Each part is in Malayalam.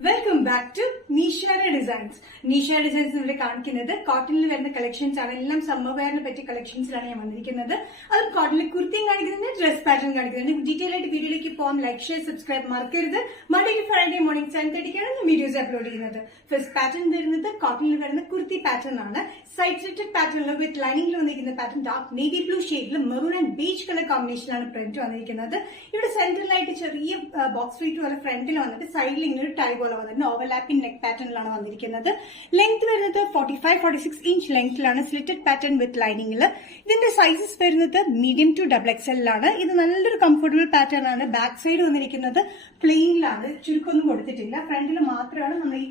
വെൽക്കം ബാക്ക് ടു നീഷയുടെ ഡിസൈൻസ്. നീഷയുടെ ഡിസൈൻസ് ഇവിടെ കാണിക്കുന്നത് കോട്ടണിൽ വരുന്ന കളക്ഷൻസ് ആണ്. എല്ലാം സമ്മർ വെയറിനെ പറ്റിയ കളക്ഷൻസിലാണ് ഞാൻ വന്നിരിക്കുന്നത്. അതും കോട്ടണിൽ കുർത്തിയും കാണിക്കുന്നുണ്ട്, ഡ്രസ് പാറ്റേൺ കാണിക്കുന്നുണ്ട്. ഡീറ്റെയിൽ ആയിട്ട് വീഡിയോയിലേക്ക് പോകാം. ലൈക്ക്, ഷെയർ, സബ്സ്ക്രൈബ് മറക്കരുത്. മൺഡേ ടു ഫ്രൈഡേ മോർണിംഗ് 7:30 ഞാൻ വീഡിയോസ് അപ്ലോഡ് ചെയ്യുന്നത്. ഫസ്റ്റ് പാറ്റേൺ വരുന്നത് കോട്ടണിൽ വരുന്ന കുർത്തി പാറ്റേൺ ആണ്. സൈഡ് സ്ലിറ്റഡ് പാറ്റേണിൽ വിത്ത് ലൈനിംഗിൽ വന്നിരിക്കുന്ന പാറ്റേൺ ഡാർക്ക് നേവി ബ്ലൂ ഷെയ്ഡിൽ മെറൂൺ ആൻഡ് ബീച്ച് കളർ കോമ്പിനേഷനാണ് പ്രിന്റ് വന്നിരിക്കുന്നത്. ഇവിടെ സെന്ററിലായിട്ട് ചെറിയ ബോക്സ് ഫീറ്റ് പോലെ ഫ്രണ്ടിൽ വന്നിട്ട് സൈഡിൽ ഇങ്ങനെ ഒരു ടൈ പോലെ വന്നിട്ട് ഓവർലാപ്പിംഗ് നെക്ക് പാറ്റേണിലാണ് വന്നിരിക്കുന്നത്. ലെങ്ത് വരുന്നത് 45-46 ഇഞ്ച് ലെങ്ത്തിലാണ്. സ്ലിറ്റഡ് പാറ്റേൺ വിത്ത് ലൈനിംഗിൽ. ഇതിന്റെ സൈസസ് വരുന്നത് മീഡിയം ടു XXL ആണ്. ഇത് നല്ലൊരു കംഫർട്ടബിൾ പാറ്റേൺ ആണ്. ബാക്ക് സൈഡ് വന്നിരിക്കുന്നത് പ്ലെയിനിലാണ്, ചുരുക്കൊന്നും കൊടുത്തിട്ടില്ല. ഫ്രണ്ടിൽ മാത്രമാണ് നമ്മൾ ഈ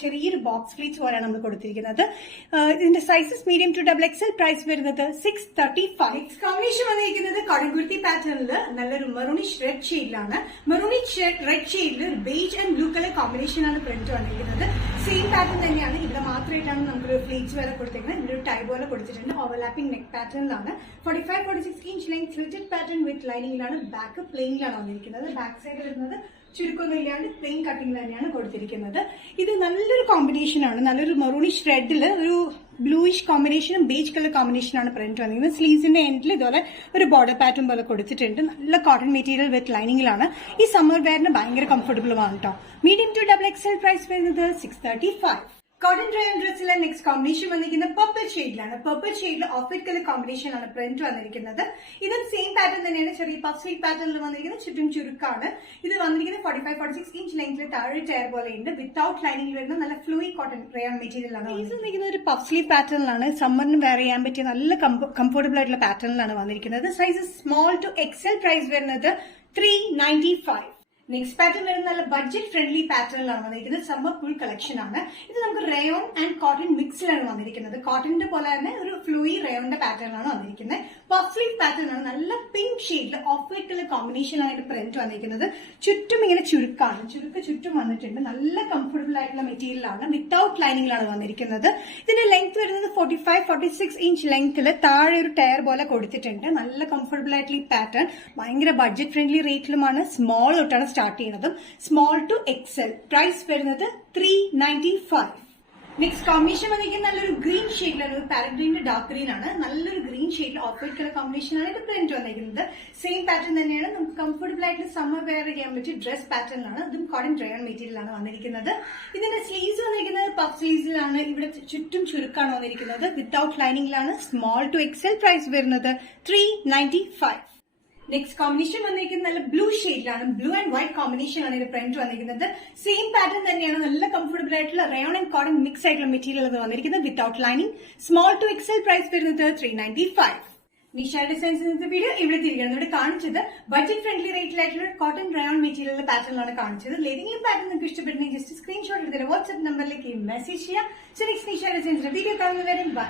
ചെറിയൊരു ബോക്സ് ഫ്ലീറ്റ്സ് പോലെയാണ് നമ്മൾ കൊടുത്തിരിക്കുന്നത്. ഇതിന്റെ sizes medium to XXL. Price വരുന്നത് 635. കോമ്പിനേഷൻ വന്നിരിക്കുന്നത് കോട്ടൺ കുർത്തി പാറ്റേണിൽ നല്ലൊരു മെറൂണിഷ് റെഡ് ഷെയ്ഡിലാണ്. മെറൂണിഷ് റെഡ് ഷെയ്ഡിൽ ബേജ് ആൻഡ് ബ്ലൂ കളർ കോമ്പിനേഷനാണ് പ്രിന്റ് വന്നിരിക്കുന്നത്. സെയിം പാറ്റേൺ തന്നെയാണ്. ഇവിടെ മാത്രമായിട്ടാണ് നമുക്ക് ഫ്ലീറ്റ്സ് വരെ കൊടുത്തിരിക്കുന്നത്. ഇവിടെ ഒരു ടൈ പോലെ കൊടുത്തിട്ടുണ്ട്. ഓവർലാപ്പിംഗ് നെക്ക് പാറ്റേണിലാണ്. 45-46 inch length slitted pattern with ലൈനിങ്ങിലാണ്. ബാക്ക് പ്ലെയിനിലാണ് വന്നിരിക്കുന്നത്. ബാക്ക് സൈഡ് വരുന്നത് ചുരുക്കൊന്നും ഇല്ലാണ്ട് പ്ലെയിൻ കട്ടിംഗ് തന്നെയാണ് കൊടുത്തിരിക്കുന്നത്. ഇത് നല്ലൊരു കോമ്പിനേഷൻ ആണ്. നല്ലൊരു മെറൂണിഷ് റെഡില് ഒരു ബ്ലൂയിഷ് കോമ്പിനേഷനും ബേജ് കളർ കോമ്പിനേഷനാണ് പ്രിന്റ് വന്നിരിക്കുന്നത്. സ്ലീവ്സിന്റെ എൻഡിൽ ഇതുപോലെ ഒരു ബോർഡർ പാറ്റേൺ പോലെ കൊടുത്തിട്ടുണ്ട്. നല്ല കോട്ടൺ മെറ്റീരിയൽ വിത്ത് ലൈനിങ്ങിലാണ്. ഈ സമ്മർ വെയറിന് ഭയങ്കര കംഫർട്ടബിളുമാണ് കേട്ടോ. Medium to XXL. പ്രൈസ് വരുന്നത് 635. കോട്ടൺ ഡ്രൈൻ ഡ്രസ്സിലെ നെക്സ്റ്റ് കോമ്പിനേഷൻ വന്നിരിക്കുന്നത് പർപ്പിൾ ഷെയ്ഡിലാണ്. പർപ്പിൾ ഷെയ്ഡിൽ ഓഫ് വൈറ്റ് കളർ കോമ്പിനേഷനാണ് പ്രിന്റ് വന്നിരിക്കുന്നത്. ഇതും സെയിം പാറ്റേൺ തന്നെയാണ്. ചെറിയ പഫ് സ്ലീവ് പാറ്റേണിൽ വന്നിരിക്കുന്നത്. ചുറ്റും ചുരുക്കാണ്. ഇത് വന്നിരിക്കുന്നത് 45-46 ഇഞ്ച് ലെങ്ത്തിൽ താഴെ ടയർ പോലെയുണ്ട്. വിത്തൌട്ട് ലൈനിങ് വരുന്ന നല്ല ഫ്ലൂയി കോട്ടൺ റയോൺ മെറ്റീരിയലാണ്. ഇത് വന്നിരിക്കുന്നത് ഒരു പഫ് സ്ലീവ് പാറ്റേണിലാണ്. സമ്മറിന് വെയർ ചെയ്യാൻ പറ്റിയ നല്ല കംഫർട്ടബിൾ ആയിട്ടുള്ള പാറ്റേണിലാണ് വന്നിരിക്കുന്നത്. Size small to XL. Price വരുന്നത് 395. നെക്സ്റ്റ് പാറ്റേൺ വരുന്ന നല്ല ബഡ്ജറ്റ് ഫ്രണ്ട്ലി പാറ്റേണിലാണ് വന്നിരിക്കുന്നത്. സമ്മർ ഫുൾ കളക്ഷൻ ആണ്. ഇത് നമുക്ക് റയോൺ ആൻഡ് കോട്ടൺ മിക്സിലാണ് വന്നിരിക്കുന്നത്. കോട്ടണിന്റെ പോലെ തന്നെ ഒരു ഫ്ലൂയി റയോണിന്റെ പാറ്റേണിലാണ് വന്നിരിക്കുന്നത്. പഫ് സ്ലീവ് പാറ്റേൺ ആണ്. നല്ല പിങ്ക് ഷെയ്ഡിൽ ഓഫ് വൈറ്റ് കളർ കോമ്പിനേഷനായിട്ട് പ്രിന്റ് വന്നിരിക്കുന്നത്. ചുറ്റും ഇങ്ങനെ ചുരുക്കാണ്. ചുറ്റും വന്നിട്ടുണ്ട്. നല്ല കംഫർട്ടബിൾ ആയിട്ടുള്ള മെറ്റീരിയലാണ്. വിത്തൌട്ട് ലൈനിങ്ങിലാണ് വന്നിരിക്കുന്നത്. ഇതിന്റെ ലെങ്ത് വരുന്നത് 45-46 ഇഞ്ച് ലെങ്ത്തിൽ താഴെ ഒരു ടയർ പോലെ കൊടുത്തിട്ടുണ്ട്. നല്ല കംഫർട്ടബിൾ ആയിട്ടുള്ള ഈ പാറ്റേൺ ഭയങ്കര ബഡ്ജറ്റ് ഫ്രണ്ട്ലി റേറ്റിലുമാണ്. സ്മോൾ തൊട്ടാണ് സ്റ്റാർട്ട് ചെയ്യുന്നതും. Small to XL. പ്രൈസ് വരുന്നത് 395. നെക്സ്റ്റ് കോമ്പിനേഷൻ വന്നിരിക്കുന്നത് നല്ലൊരു ഗ്രീൻ ഷെയ്ഡിലാണ്. പാരറ്റ് ഗ്രീനിന്റെ ഡാർക്ക് ഗ്രീൻ ആണ്. നല്ലൊരു ഗ്രീൻ ഷെയ്ഡിൽ ഓഫ് വൈറ്റ് കളർ കോമ്പിനേഷനാണ് ഇത് പ്രിന്റ് വന്നിരിക്കുന്നത്. സെയിം പാറ്റേൺ തന്നെയാണ്. നമുക്ക് കംഫർട്ടബിൾ ആയിട്ട് സമ്മർ വെയർ ചെയ്യാൻ പറ്റിയ ഡ്രസ് പാറ്റേണിലാണ്. ഇതും കോട്ടൺ ഡ്രൈൺ മെറ്റീരിയലാണ് വന്നിരിക്കുന്നത്. ഇതിന്റെ സ്ലീവ്സ് വന്നിരിക്കുന്നത് പഫ് സ്ലീവ്സിലാണ്. ഇവിടെ ചുറ്റും ചുരുക്കാണ് വന്നിരിക്കുന്നത്. വിത്തൌട്ട് ലൈനിങ്ങിലാണ്. Small to XL. പ്രൈസ് വരുന്നത് 395. നെക്സ്റ്റ് കോമ്പിനേഷൻ വന്നിരിക്കുന്നത് നല്ല ബ്ലൂ ഷെയ്ഡിലാണ്. ബ്ലൂ ആൻഡ് വൈറ്റ് കോമ്പിനേഷൻ ആണ് ഇത് പ്രിന്റ് വന്നിരിക്കുന്നത്. സെയിം പാറ്റേൺ തന്നെയാണ്. നല്ല കംഫർട്ടബിൾ ആയിട്ടുള്ള റയോൺ ആൻഡ് കോട്ടൺ മിക്സ് ആയിട്ടുള്ള മെറ്റീരിയൽ ആണ് വന്നിരിക്കുന്നത്. Without lining. Small to XL. Price വരുന്നത് 395. നിഷ ഡിസൈൻസ് ഇന്നത്തെ വീഡിയോ ഇവിടെ തിരികെയാണ്. ഇവിടെ കാണിച്ചത് ബഡ്ജറ്റ് ഫ്രണ്ട്ലി റേറ്റിലായിട്ടുള്ള കോട്ടൺ റയോൺ മെറ്റീരിയൽ പാറ്റേണിലാണ് കാണിച്ചത്. ഏതെങ്കിലും പാറ്റേൺ നിങ്ങൾക്ക് ഇഷ്ടപ്പെടുന്നെങ്കിൽ ജസ്റ്റ് സ്ക്രീൻഷോട്ട് എടുത്തിട്ട് വാട്സ്ആപ്പ് നമ്പറിലേക്ക് മെസ്സേജ് ചെയ്യാം. നെക്സ്റ്റ് നിഷ ഡിസൈൻസിന്റെ വീഡിയോ കാണുന്നവരെ ബൈ.